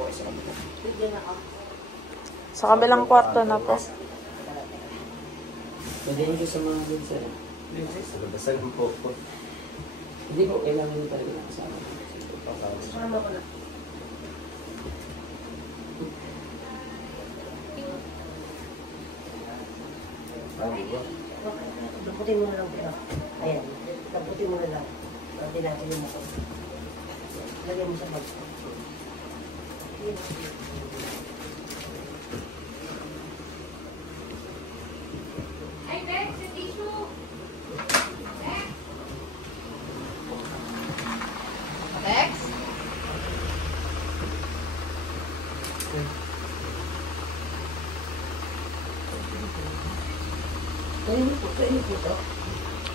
po kayo sa kabila. Bigyan ako. Sa kabilang kwarto na po. Pwede nyo sa mga din sir. Sa labasan po po. Hindi po, kailangan nyo talaga nakasama. Kasama ko na. Damputin mo na lang pero. Ayan. Damputin mo na lang. Hindi natin yung mukha. Lagyan mo sa bag. Ay, Bex, sa tissue! Bex! Bex? Kainin po ito.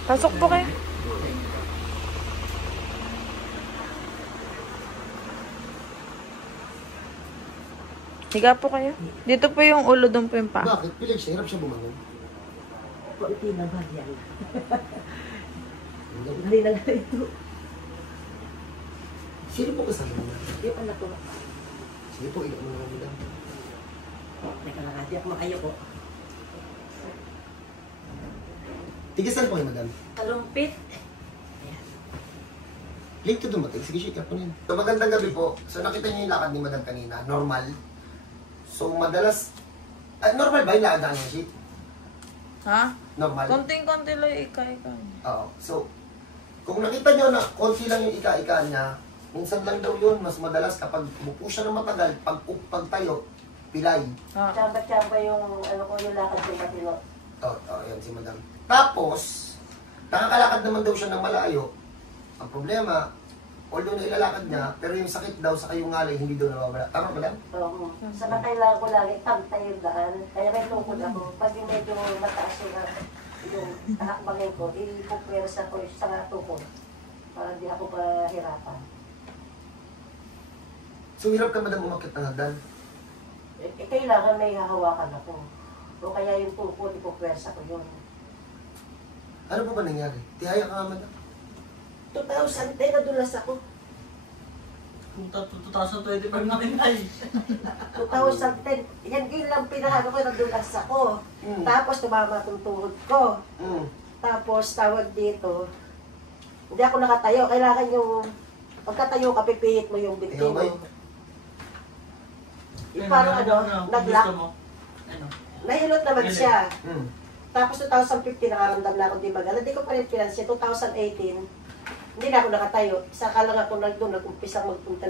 Pasok po kayo. Higa po kayo. Dito po yung ulo, doon po yung paa. Bakit? Pilig siya, hirap siya bumangon. Kunti na ba yan? Dali na lang ito. Sino po kasama niya? Yung anak ko. Sige po, iyak mo na lang nila. Teka lang, hindi ako makayo ko. Tigisan po kayo, madam. Talumpit. Link to dumating. Sige, shake up po niyan. So, magandang gabi po. So, nakita niyo yung lakad ni madam kanina. Normal. So, madalas... normal ba yung lakad niya, shake? Ha? Normal. Konting-konti lang yung ika-ika. Oo. So, kung nakita niyo na konti lang yung ika-ika niya, minsan lang daw yun, mas madalas kapag umupo siya ng matagal, pagtayo, pilay. Ah. Tsamba-tsamba yung ano ko yung lakad ko matino. Oo, yan si madam. Tapos, nakakalakad naman daw siya ng malayo. Ang problema, although nailalakad niya, pero yung sakit daw sa kayong ngalay, hindi daw nawawala. Tama, madam? Oo. Saka kailangan ko lagi pantay yung daan. Kaya may tungkod ako. Pag yung medyo mataas yung takbangin ko, ipupwersa ko sa nga tungkod. Para di ako pahirapan. So, hirap ka madam umakit ng hagdan. Kailangan may hahawakan ako. O kaya yung tungkod, ipupwersa ko yun. Ano po ba nangyari? Tihaya ka nga madam. 2010, nadulas ako. 2025 na kinay. 2010, yan yun lang pinakano ko, nadulas ako. Tapos tumama itong tuhod ko. Tapos tawag dito, hindi ako nakatayo. Kailangan yung, pagkatayo ka, pipihit mo yung biti mo. Yung parang nag-lock. Nahilot naman siya. Tapos 2015, nakaramdam na ako di magala. Hindi ko pa rin pinansin. 2018, hindi na ako nakatayo. Saka lang ako nag-umpisa magpunta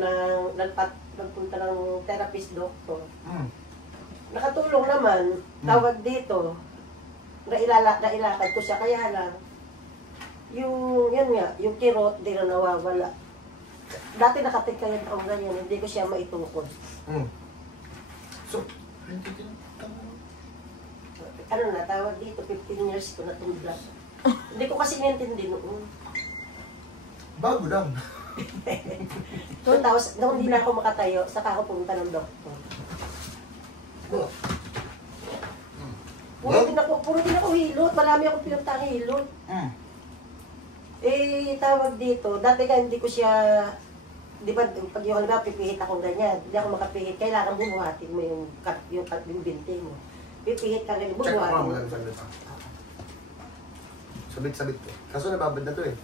ng therapist doctor. Nakatulong naman, tawag dito, nailakad ko siya. Kaya lang, yung kirot, di na nawawala. Dati nakatikayad ako ganyan, hindi ko siya maitukod. So, Ano na, tawag dito, 15 years ko na itong vlog. Hindi ko kasi nintindi noon. bago lang. 2000, nung hindi na ako makatayo, saka ako pumunta ng doktor. Puro din ako hilot, marami akong pinuntang hilot. Eh, tawag dito, dati ka hindi ko siya, di ba, pag yung halimbawa pipihit ako ganyan, hindi ako makapihit, kailangan bubuhatin mo yung binti mo. Pipihit ka ganyan, Check bubuhatin mo mo. lang saglit pa. Sabit-sabit to. Kaso nababad na to eh.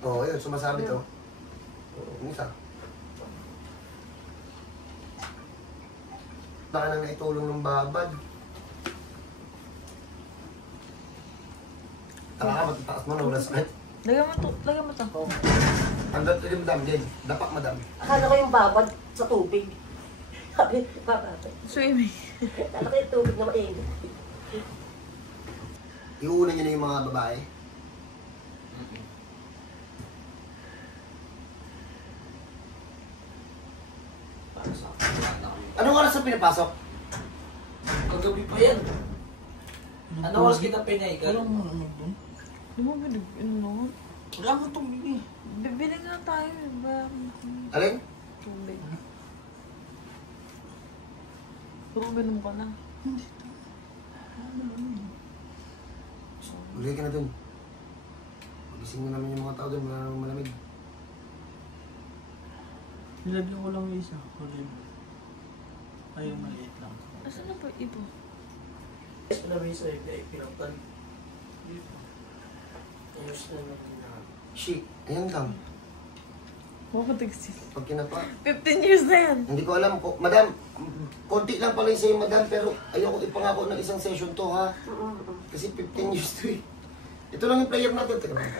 Oo, yun, sumasabit to. Isa. Baka nang naitulong ng babad. Taka ka, matataas mo na wala sakit. Lagyan mo to. Lagyan mo to. Ang dati madam din. Dapak madam. Akala ko yung babad sa tubig. Sabi, babad. Swimming. Akala ko yung tubig na mainit. Iuuna niyo na yung mga babae. Anong oras ang pinapasok? Kagabi pa yan. Ano oras kita pinaikan? Walang ano dun. Di ba binig? Ano naman? Wala ka tubig eh. Bibili nga tayo. Alin? Tubig. Tuminom ka na. Uli ka na dun. Gising na naman yung mga tao dun. Wala namang malamig. Nilagyan ko lang yung isa. Kulay mo. Ay, yung maliit lang. Asan na po ibo? Sila may isa eh. Pinaktan. Ayos na lang din na. Shit, ayan lang. Bakit nagsis? Pag kinapa. 15 years na yan. Hindi ko alam ko. Madam, konti lang pala yung sa'yo, madam, pero ayoko ipangako ng isang session to, ha? Kasi 15 years to eh. Ito lang yung player natin. Teka lang.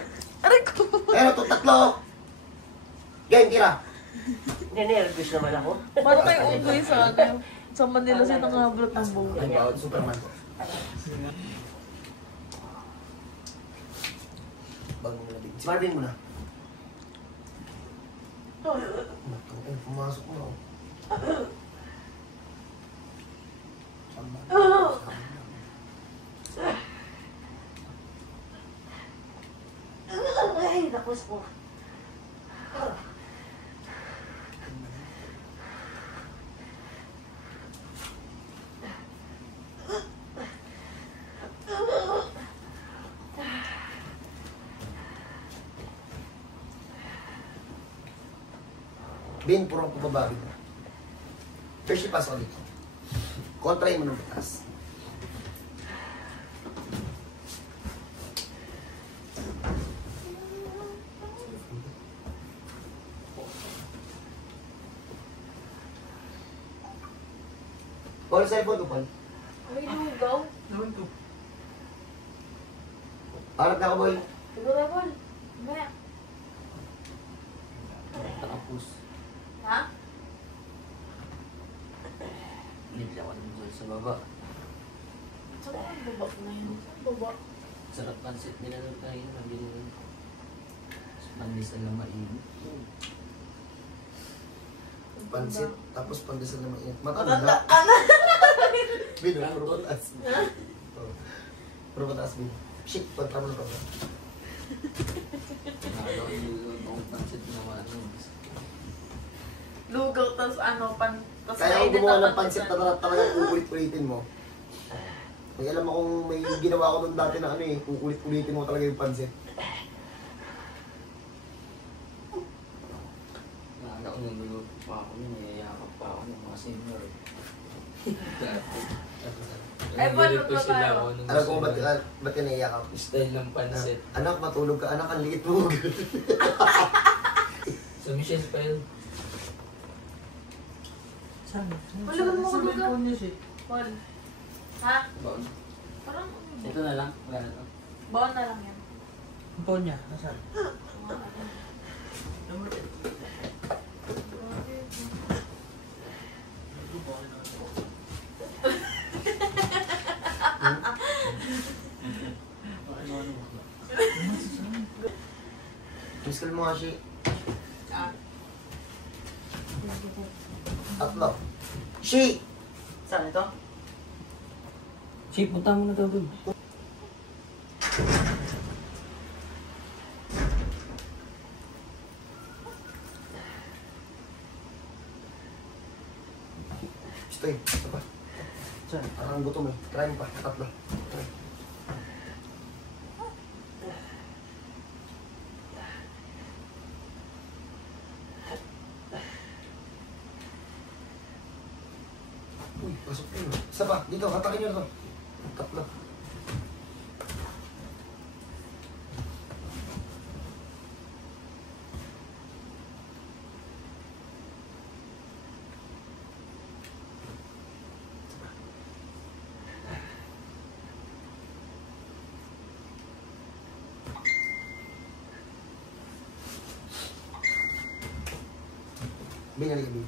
Aray ko! Ayan, ito, tatlo. Game, tira. Ninervous naman ako. Paano kayo unggoy sa akin? Sa Manila siya nangabrot ng buhay. Ay, bawat Superman. Bago mo na din. Si Marvin muna. Ay, pumasok mo. Ay, nakus po. Bin, puro ko bababi. First, ipasok dito. Kontrahin mo ng butas. Paul, cellphone ko, Paul. May lugaw. Gawin ko. Harap na ka, boy. Siguro, Paul. Mamaya. Tapos, Ha? nila ako naman sa baba. Saan ang baba na yun? Saan baba? Sarap pansit nila nung tayo, nabili nila. Pandesal na mainit. Pansit, tapos pandesal na mainit. Matanda Matanda. ka na! Bin, puro pataas. Puro pataas, Bin. Shit, pagka mo na pagka. Nakalaw yung lulong pansit na ano. Lugaw, tas ano, tas Kaya kung kainin gumawa na ng pansit na talagang uulit-ulitin mo. May alam mo kung may ginawa ko nung dati na ano eh, uulit-ulitin mo talaga yung pansit. Nakalaw yung lulong pa ako yun, nayayakap pa ako ng mga senior. Ay, paano ba tayo? Alam ko ba't ka naiyakap? Style ng pansit. Anak, matulog ka. Anak, ang liit mo. Sa Michelle pa yun. Saan? Wala ba mga lugaw? Sa niya siya. Paul. Ha? Baon. Parang, Ito na lang. Wala na to. baon na lang yan. Ang phone niya. Nasaan? Miskal mo nga siya. Ah. Tatlo. Shi! Saan ito? Chip, punta mo na daw dun. Stay. Ito pa. Saan? Parang gutom eh. Try mo pa. Tatlo. Uy, pasok yun. Isa pa. Dito, hatakin nyo na to. Tatlo. Binalik ka, Bin.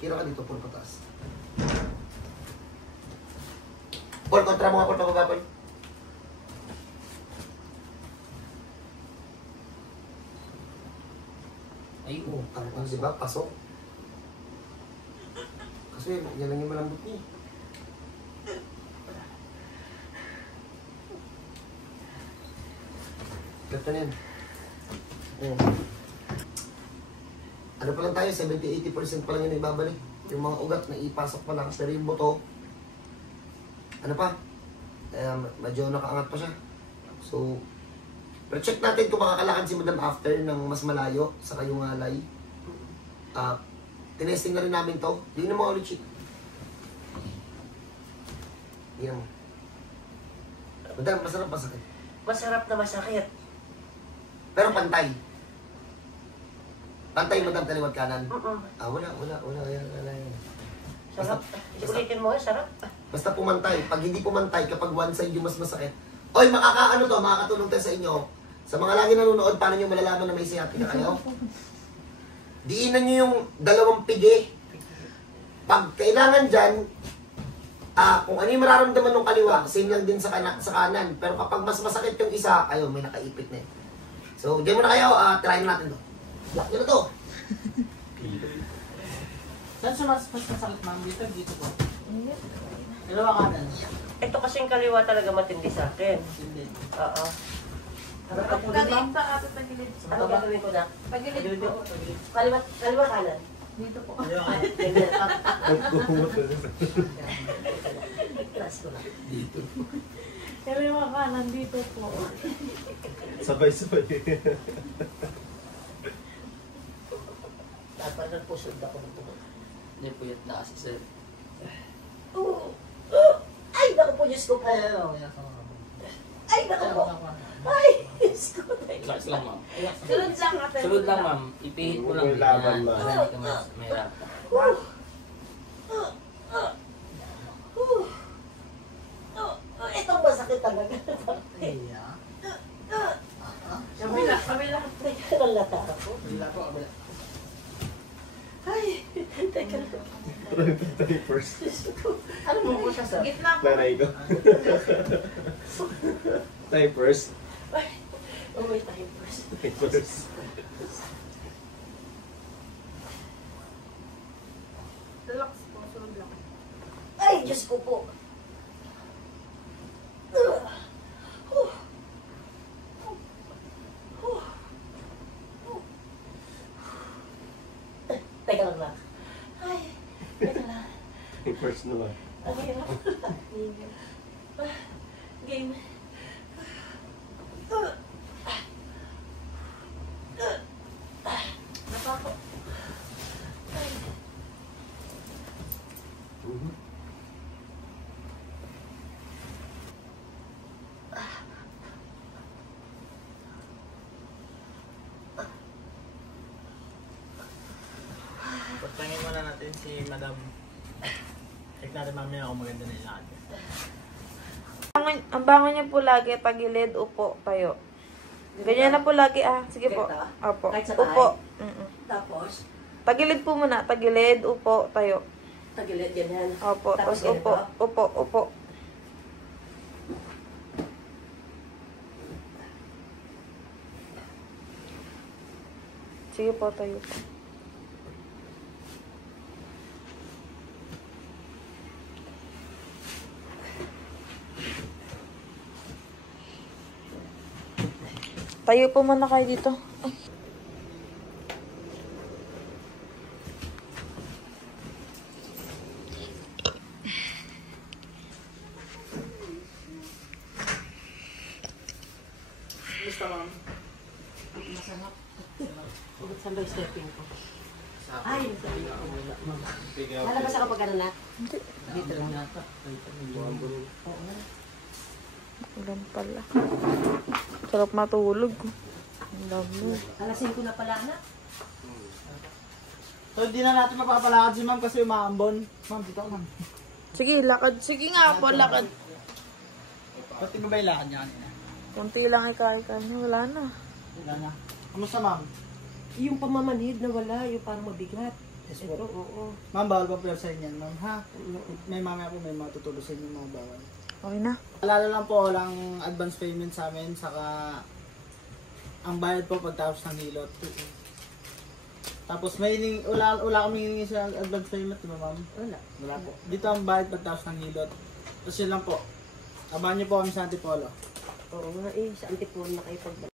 Kira ka dito, Paul, pataas. Paul, kontra mo nga, Paul, pababa, Paul. Ay, Oo, tangkang, di ba? Pasok. Kasi yan lang yung malambot niya. Ganito na yan. Oo. Ano pa lang tayo, 70-80% pa lang yun ibabalik. Yung mga ugat na ipasok pa lang. Pero yung buto, ano pa? Medyo nakaangat pa siya. So, pero check natin kung makakalakad si Madam after ng mas malayo sa kayong alay. tinesting na rin namin to. Hindi na mo ulit shit. Yan. Madam, masarap ba sakit? Masarap na masakit. Pero pantay. Pantay, madam, kaliwat kanan. Mm-mm. Wala. Yan. Sarap. Ulitin mo, sarap. Basta pumantay. Pag hindi pumantay, kapag one side yung mas masakit. Oy, makakatulong tayo sa inyo. Sa mga lagi nanonood, paano nyo malalaman na may sciatica kayo? Diinan nyo yung dalawang pigi. Pag kailangan dyan, kung ano yung mararamdaman ng kaliwa, same lang din sa kanan. Pero kapag mas masakit yung isa, ayun, may nakaipit na eh. So, dyan muna kayo, try natin to. Lock nyo na to. Saan siya mas masakit, ma'am? Dito po. Dalawa kanan. Ito kasing kaliwa talaga matindi sa akin. Hindi. Oo. Tagilid pa ata, tagilid. Ano gagawin ko na? Tagilid po. Kaliwa kanan. Dito po. Dalawa kanan. Ganyan. Ilas ko na. Kaliwa kanan, dito po. Sabay-sabay. Dapat nagpusod ako ng tungkol. Hindi po yun na kasi sir. Ay, naku po, Diyos ko po. Ay, naku po. Ay, Diyos ko. Relax lang ma'am. Sunod lang ate. Sunod lang ma'am. Ipihit mo lang. May laban, ma'am. Para hindi ka mahirap. Itong masakit talaga. Iya. Kabila. Teka lang lata ako. Kabila po, kabila. Ay, teka lang. Tayo first. Ano mo po siya, sir? Gitna po. Nanay ko. Tayo first. Ay, may time first. Tayo first. Relax po, sunod lang. Ay, Diyos ko po. Teka lang lang. Ay, teka lang. Tayo first naman. Ang hirap. Game. Napako. Pagtangin muna natin si Madam. Check natin mamaya kung maganda na yung lakad. Ang bangon niyo po lagi, tagilid, upo, tayo. Ganyan na po lagi Sige po. Ganito? Opo. Kahit sa Upo. Tapos, Tagilid po muna. Tagilid, upo, tayo. tagilid ganyan. Opo. Tapos Tapos upo. ganito? Upo. Sige po, tayo po. Tayo po muna kayo dito. Ay. Gusto ma'am? Masarap. Buksan ba yung stepping ko? Ay, masarap. Lalabas ako pag ano na? Dito lang yata. Ulan pala. Sarap matulog. Ang dami. Alas 5 na pala na. So, hindi na natin mapapalakad si ma'am kasi umaambon. Ma'am, dito ako ma'am. Sige, lakad. Sige nga po, lakad. Pati ba yung lakad niya kanina? Kunti lang ika-ika niya. Wala na. Wala na. Kamusta ma'am? Yung pamamanhid na wala, yung parang mabigat. Ito, oo. Ma'am, bawal pa pero sa inyo ma'am ha? May mamaya po may matutulog sa inyo mga bawal. Okay na. Alala lang po, walang advance payment sa amin, saka ang bayad po pagtapos ng hilot. Tapos wala kami hiningi sa advance payment, di ba ma'am? Wala po. Dito ang bayad pagtapos ng hilot. Tapos yun lang po. Abangan niyo po kami sa Antipolo. Oo nga sa Antipolo na kayo pag